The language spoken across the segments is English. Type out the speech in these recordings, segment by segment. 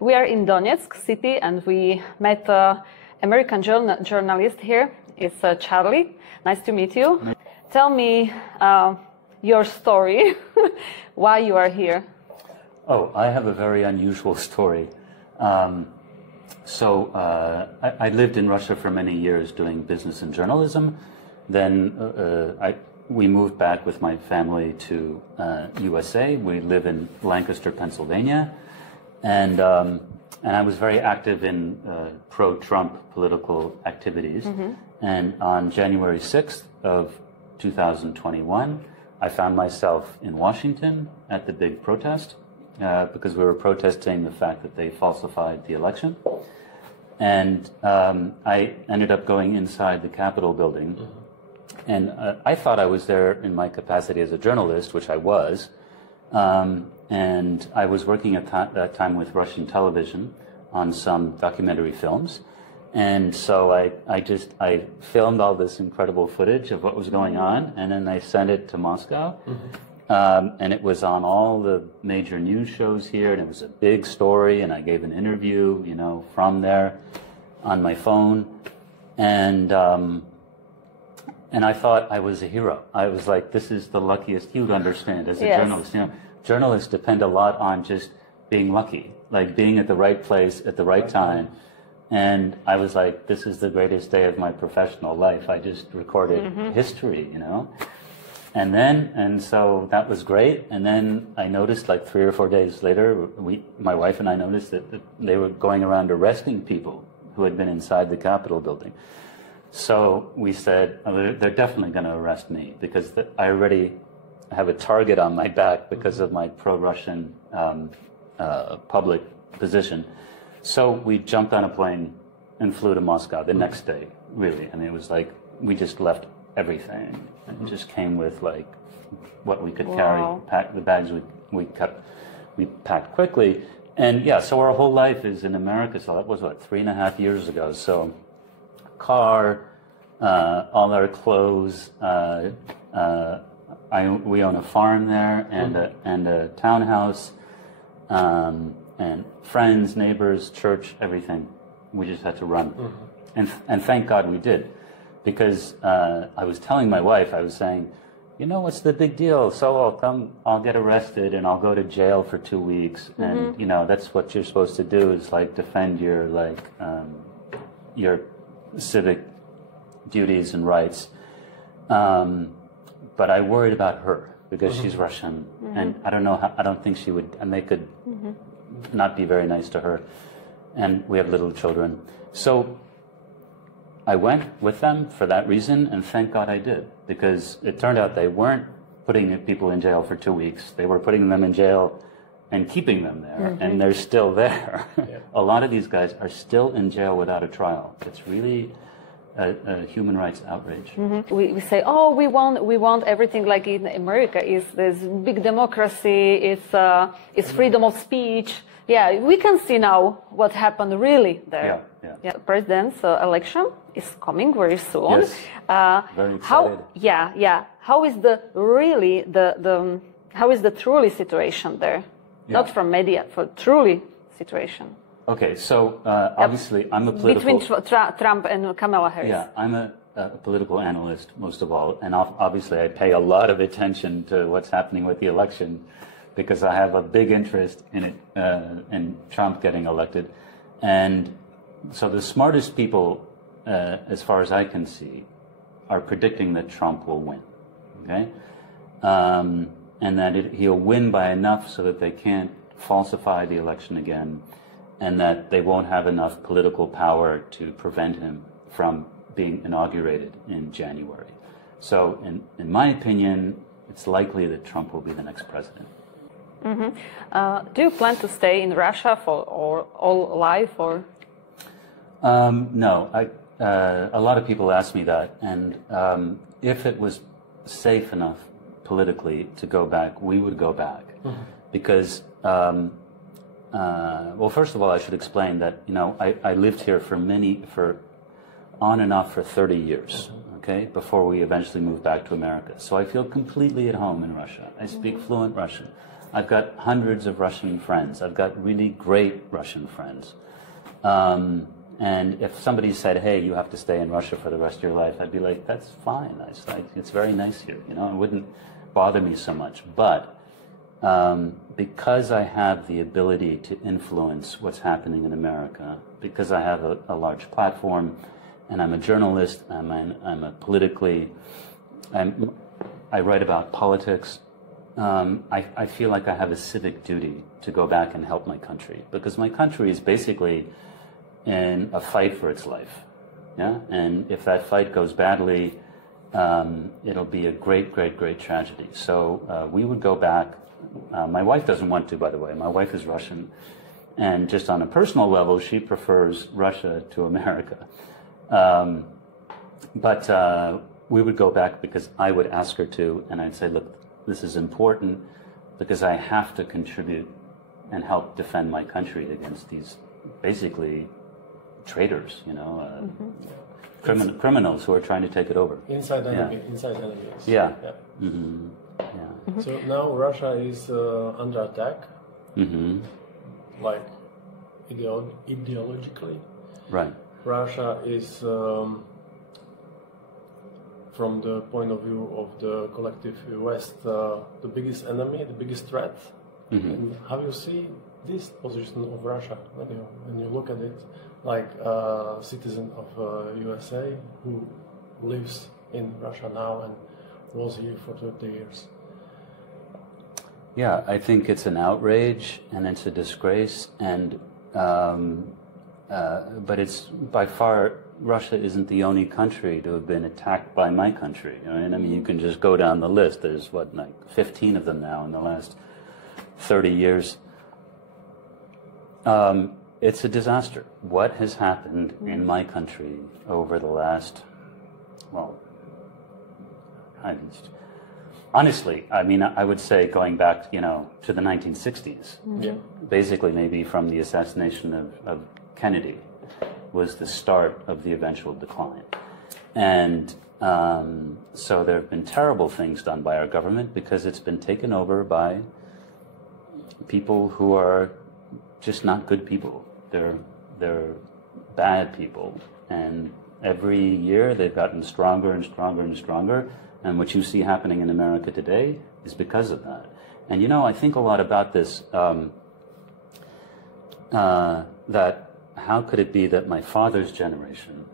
We are in Donetsk city, and we met American journalist here. It's Charlie. Nice to meet you. Tell me your story, why you are here. Oh, I have a very unusual story. I lived in Russia for many years doing business and journalism. Then we moved back with my family to USA. We live in Lancaster, Pennsylvania. And I was very active in pro-Trump political activities. Mm-hmm. And on January 6th of 2021, I found myself in Washington at the big protest because we were protesting the fact that they falsified the election. And I ended up going inside the Capitol building. Mm-hmm. And I thought I was there in my capacity as a journalist, which I was. And I was working at that time with Russian television on some documentary films. And so I filmed all this incredible footage of what was going on, and then I sent it to Moscow. Mm-hmm. And it was on all the major news shows here, and it was a big story, and I gave an interview, you know, from there on my phone. And I thought I was a hero. I was like, this is the luckiest, you'd understand as a yes. journalist. You know, journalists depend a lot on just being lucky, like being at the right place at the right time. And I was like, this is the greatest day of my professional life. I just recorded mm-hmm. history, you know. And so that was great. And then I noticed like 3 or 4 days later, my wife and I noticed that they were going around arresting people who had been inside the Capitol building. So we said, oh, they're definitely going to arrest me because I already have a target on my back because of my pro-Russian public position. So we jumped on a plane and flew to Moscow the next day, really. I mean, it was like we just left everything and just came with like what we could carry, pack the bags we packed quickly. And yeah, so our whole life is in America. So that was what, 3.5 years ago. So car, all our clothes, we own a farm there and a townhouse, and friends, neighbors, church, everything. We just had to run. Mm-hmm. And thank God we did. Because I was telling my wife, I was saying, you know, what's the big deal? So I'll get arrested and I'll go to jail for 2 weeks. Mm-hmm. And, you know, that's what you're supposed to do is like defend your civic duties and rights. But I worried about her because mm-hmm. she's Russian. Mm-hmm. And I don't think she would, and they could mm-hmm. not be very nice to her. And we have little children. So I went with them for that reason, and thank God I did, because it turned out they weren't putting people in jail for 2 weeks. They were putting them in jail and keeping them there, mm-hmm. and they're still there. Yeah. A lot of these guys are still in jail without a trial. It's really a human rights outrage. Mm-hmm. We say, oh, we want everything like in America. Is this big democracy? It's freedom of speech. Yeah, we can see now what happened really there. Yeah. President's election is coming very soon. Yes. Very excited. How is the truly situation there? Yeah. Not from media, for truly situation. Okay, so obviously I'm a political... Between Trump and Kamala Harris. Yeah, I'm a political analyst, most of all, and obviously I pay a lot of attention to what's happening with the election because I have a big interest in it, in Trump getting elected. And so the smartest people, as far as I can see, are predicting that Trump will win, okay? And that he'll win by enough so that they can't falsify the election again, and that they won't have enough political power to prevent him from being inaugurated in January. So in my opinion, it's likely that Trump will be the next president. Mm-hmm. Do you plan to stay in Russia for all life, or? No, a lot of people ask me that, and if it was safe enough politically to go back, we would go back, mm-hmm. because well, first of all, I should explain that, you know, I lived here for on and off for 30 years, mm-hmm. okay, before we eventually moved back to America. So I feel completely at home in Russia. I speak fluent Russian. I've got hundreds of Russian friends. I've got really great Russian friends. And if somebody said, hey, you have to stay in Russia for the rest of your life, I'd be like, that's fine. It's very nice here. You know, it wouldn't bother me so much. But because I have the ability to influence what's happening in America, because I have a large platform, and I'm a journalist, I'm a politically, I write about politics, I feel like I have a civic duty to go back and help my country, because my country is basically in a fight for its life, yeah. And if that fight goes badly, it'll be a great, great, great tragedy. So we would go back. My wife doesn't want to, by the way. My wife is Russian, and just on a personal level, she prefers Russia to America. But we would go back because I would ask her to, and I'd say, look, this is important because I have to contribute and help defend my country against these basically traitors, you know, criminals who are trying to take it over. Inside enemies. Yeah. Yeah. Mm-hmm. Yeah. Mm-hmm. So now Russia is under attack, like ideologically. Right. Russia is, from the point of view of the collective West, the biggest enemy, the biggest threat. And how you see this position of Russia when you look at it, like a citizen of USA who lives in Russia now and was here for 30 years? Yeah, I think it's an outrage and it's a disgrace, and but it's by far, Russia isn't the only country to have been attacked by my country. Right? I mean, you can just go down the list. There's like 15 of them now in the last 30 years. It's a disaster. What has happened in my country over the last, well, honestly, I mean, I would say going back, you know, to the 1960s, basically maybe from the assassination of Kennedy was the start of the eventual decline. And so there have been terrible things done by our government because it's been taken over by people who are just not good people. They're bad people. And every year they've gotten stronger and stronger and stronger. And what you see happening in America today is because of that. And you know, I think a lot about this, that how could it be that my father's generation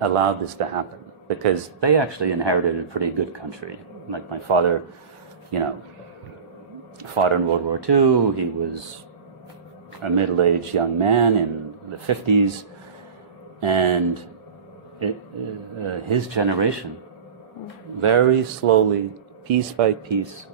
allowed this to happen? Because they actually inherited a pretty good country. Like my father, you know, fought in World War II. He was a middle-aged young man in the 50s. And his generation, very slowly, piece by piece,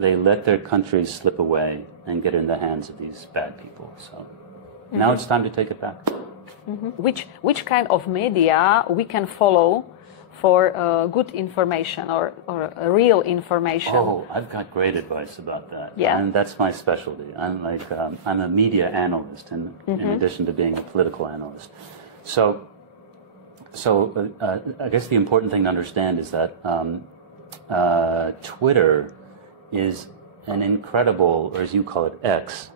they let their countries slip away and get in the hands of these bad people. So now it's time to take it back. Which kind of media we can follow for good information or real information? Oh, I've got great advice about that. Yeah. And that's my specialty. I'm like, I'm a media analyst in addition to being a political analyst. So I guess the important thing to understand is that Twitter is an incredible, or as you call it, X,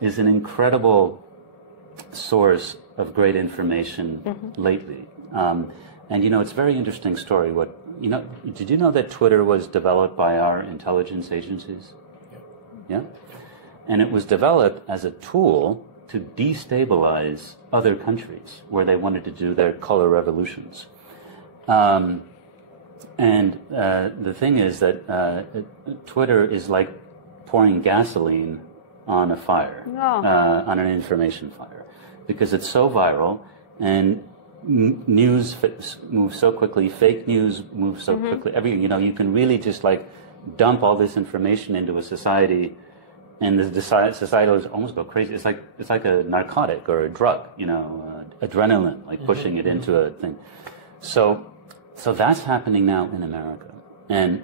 is an incredible source of great information lately. And you know, it's a very interesting story. Did you know that Twitter was developed by our intelligence agencies? Yeah? And it was developed as a tool to destabilize other countries where they wanted to do their color revolutions. And the thing is that Twitter is like pouring gasoline on a fire, on an information fire, because it's so viral and news moves so quickly, fake news moves so quickly. You can really just like dump all this information into a society, and the society will almost go crazy. It's like a narcotic or a drug, adrenaline, like pushing it into a thing. So that's happening now in America, and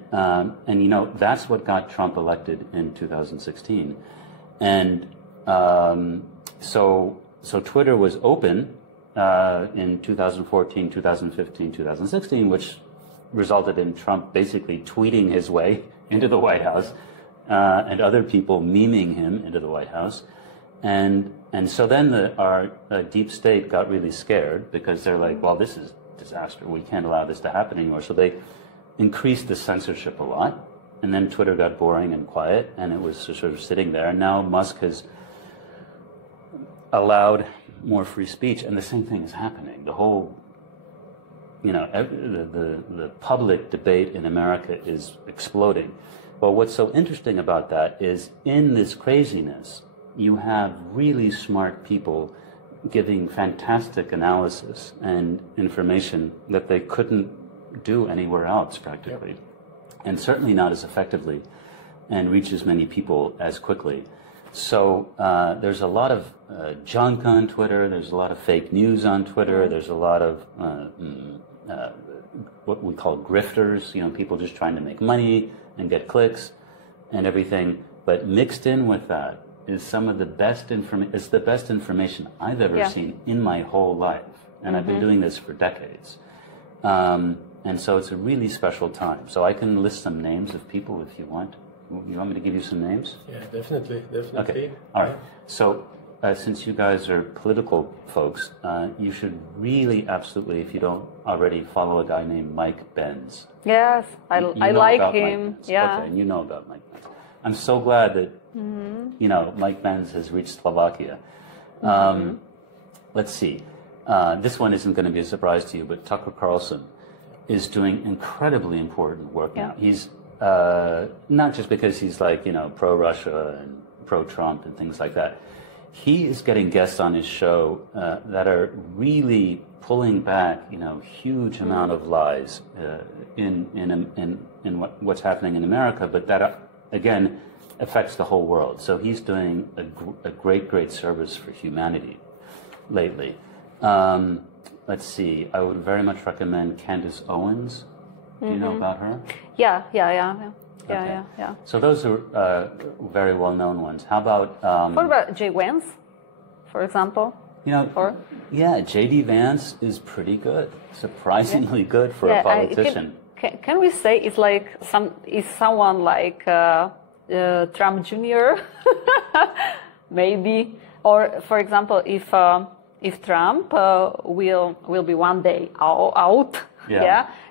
that's what got Trump elected in 2016, and so Twitter was open in 2014, 2015, 2016, which resulted in Trump basically tweeting his way into the White House, and other people memeing him into the White House. And so then our deep state got really scared because they're like, well, this is disaster. We can't allow this to happen anymore. So they increased the censorship a lot. And then Twitter got boring and quiet, and it was sort of sitting there. And now Musk has allowed more free speech, and the same thing is happening. The whole, the public debate in America is exploding. But what's so interesting about that is in this craziness, you have really smart people giving fantastic analysis and information that they couldn't do anywhere else practically. Yep. And certainly not as effectively and reach as many people as quickly. So there's a lot of junk on Twitter, there's a lot of fake news on Twitter, there's a lot of what we call grifters, people just trying to make money and get clicks and everything. But mixed in with that is some of the best information. It's the best information I've ever seen in my whole life. And I've been doing this for decades. And so it's a really special time. So I can list some names of people if you want. You want me to give you some names? Yeah, definitely. Okay, all right. So since you guys are political folks, you should really absolutely, if you don't already, follow a guy named Mike Benz. Yes, I like him. Yeah. Okay, and you know about Mike Benz. I'm so glad that, Mike Benz has reached Slovakia. Let's see. This one isn't going to be a surprise to you, but Tucker Carlson is doing incredibly important work now. He's not just because he's like, pro-Russia and pro-Trump and things like that. He is getting guests on his show that are really pulling back, huge amount of lies in what's happening in America, but that, again, affects the whole world. So he's doing a great service for humanity lately. Let's see. I would very much recommend Candace Owens. Do you know about her? Yeah. So those are very well-known ones. How about... what about Jay Vance, for example? J.D. Vance is pretty good. Surprisingly good for a politician. Can we say it's like someone like Trump Jr. maybe? Or, for example, if Trump will be one day out,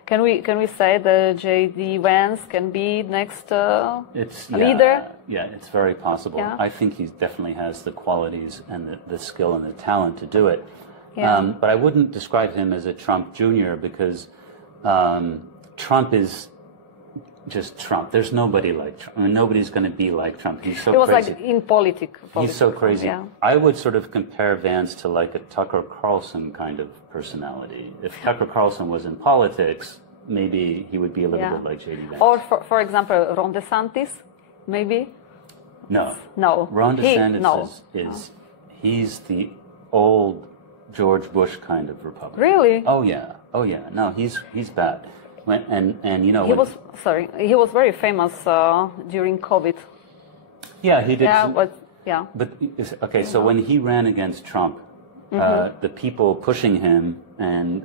can we say that J.D. Vance can be next leader? Yeah, it's very possible. Yeah. I think he definitely has the qualities and the skill and the talent to do it. Yeah. But I wouldn't describe him as a Trump Jr. because Trump is just Trump. There's nobody like Trump. I mean, nobody's going to be like Trump. He's so crazy. It was like in politics. He's so crazy. Yeah. I would sort of compare Vance to like a Tucker Carlson kind of personality. If Tucker Carlson was in politics, maybe he would be a little bit like J.D. Vance. Or, for example, Ron DeSantis, maybe? No. No. Ron DeSantis he's the old George Bush kind of Republican. Really? Oh yeah. No, he's bad. He was very famous during COVID. Yeah, he did. Yeah, But so when he ran against Trump, the people pushing him and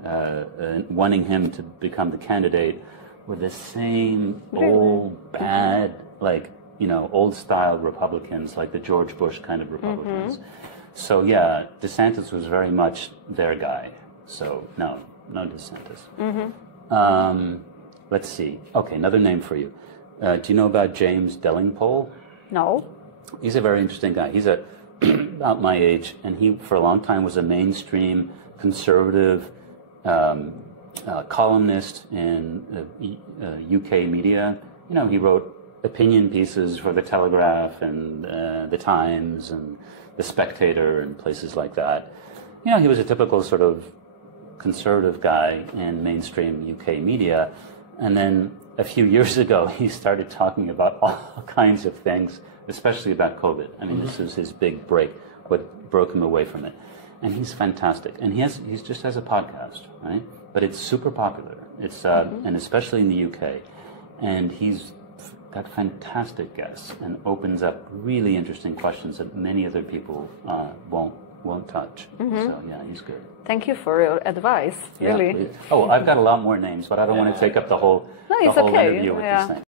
wanting him to become the candidate were the same old bad, old style Republicans, like the George Bush kind of Republicans. So yeah, DeSantis was very much their guy. So no DeSantis. Let's see. Okay, another name for you. Do you know about James Delingpole? No. He's a very interesting guy. He's about my age, and he, for a long time, was a mainstream conservative columnist in UK media. He wrote opinion pieces for The Telegraph and The Times and The Spectator and places like that. He was a typical sort of conservative guy in mainstream UK media. And then a few years ago, he started talking about all kinds of things, especially about COVID. I mean, this is his big break, what broke him away from it. And he's fantastic. And he just has a podcast, right? But it's super popular. It's and especially in the UK. And he's got fantastic guests and opens up really interesting questions that many other people won't touch. So yeah, he's good. Thank you for your advice. Really. Please. Oh, I've got a lot more names, but I don't want to take up the whole interview with these things.